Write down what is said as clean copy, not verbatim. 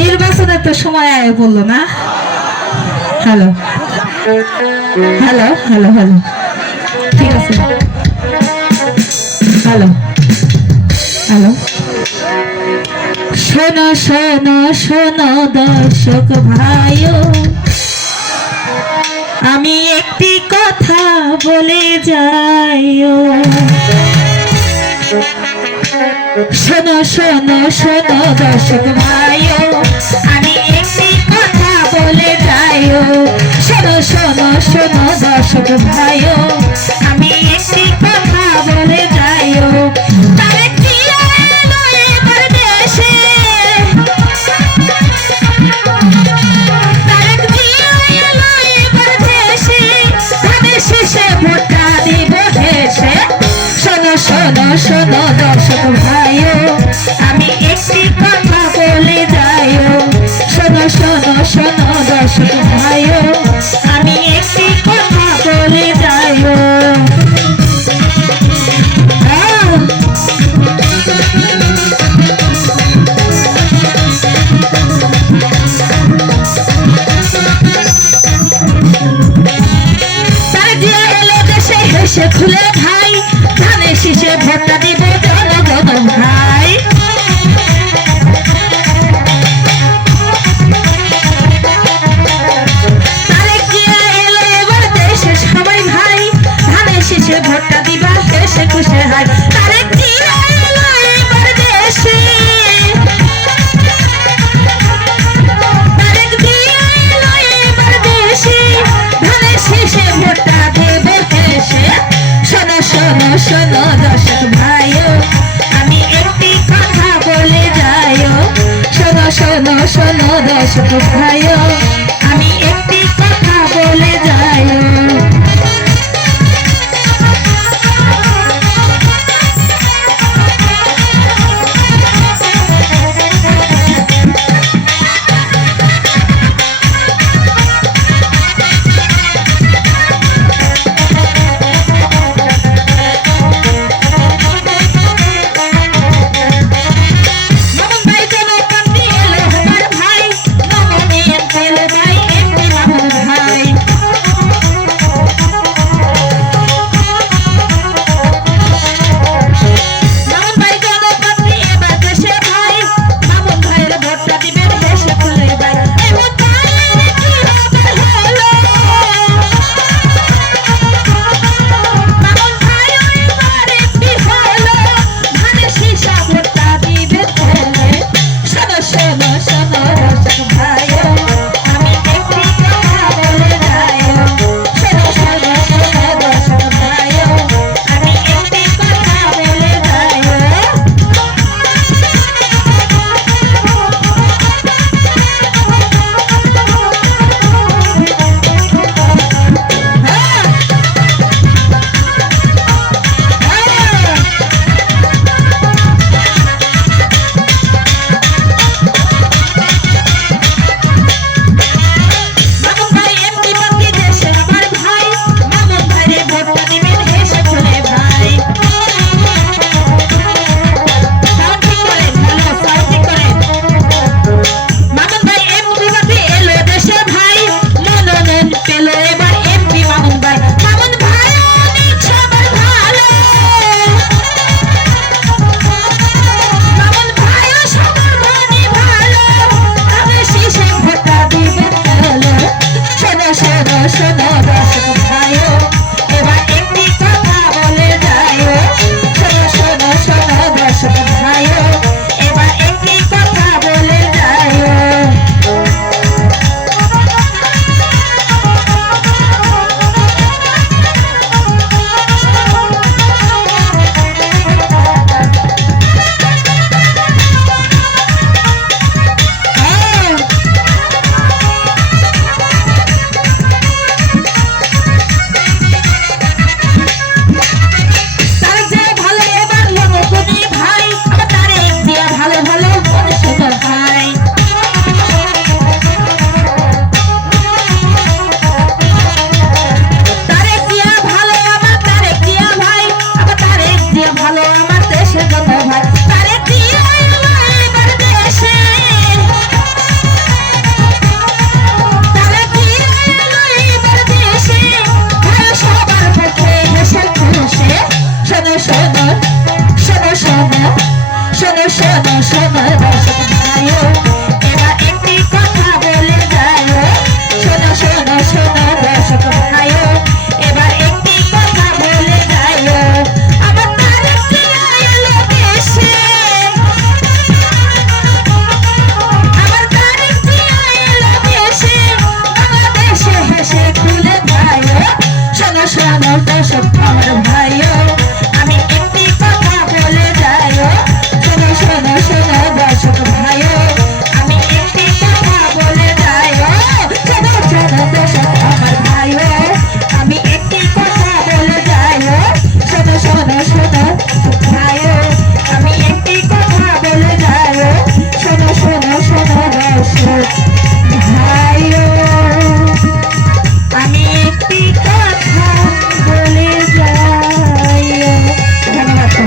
নির্বাচনের তো সময় আয় বললো না। হ্যালো হ্যালো হ্যালো হ্যালো, ঠিক আছে। হ্যালো হ্যালো, শোনো শোনো শোনো দর্শক ভাইও, আমি একটি কথা বলে যাইও। শোনো শোনো শোনো দর্শক ভাইও, আমি একটি কথা বলে যাইও। শোনো শোনো শোনো দর্শক ভাইও, আমি একটি কথা বলে যাইও। তারেক জিয়া এলো এবার দেশে, তারেক জিয়া এলো এবার দেশে, ধানের শেষে ভোটটা দিব হেসে। শোনো শোনো শোনো দর্শক ভাইও, আমি একটি কথা বলে যাইও। শোনো শোনো শোনো দর্শক ভাইও, আমি একটি কথা বলে যাইও। তার জিয়া এলো দেশে হেসে খুলে ভাই, ধানের শীষে ভোটটা দিব জনগণ ভাই। তারেক জিয়া এলো এবার দেশে সবাই ভাই, ধানের শীষে ভোটটা দিবা হেসে খুশি হাই। তারেক জিয়া এলো এবার দেশে, তারেক জিয়া এলো এবার দেশে, ধানের শীষে ভোটটা দেব হেসে। শোনো শোনো শোনো দর্শক ভাইও, আমি একটি কথা বলে যাইও। শোনো শোনো শোনো দর্শক ভাইও,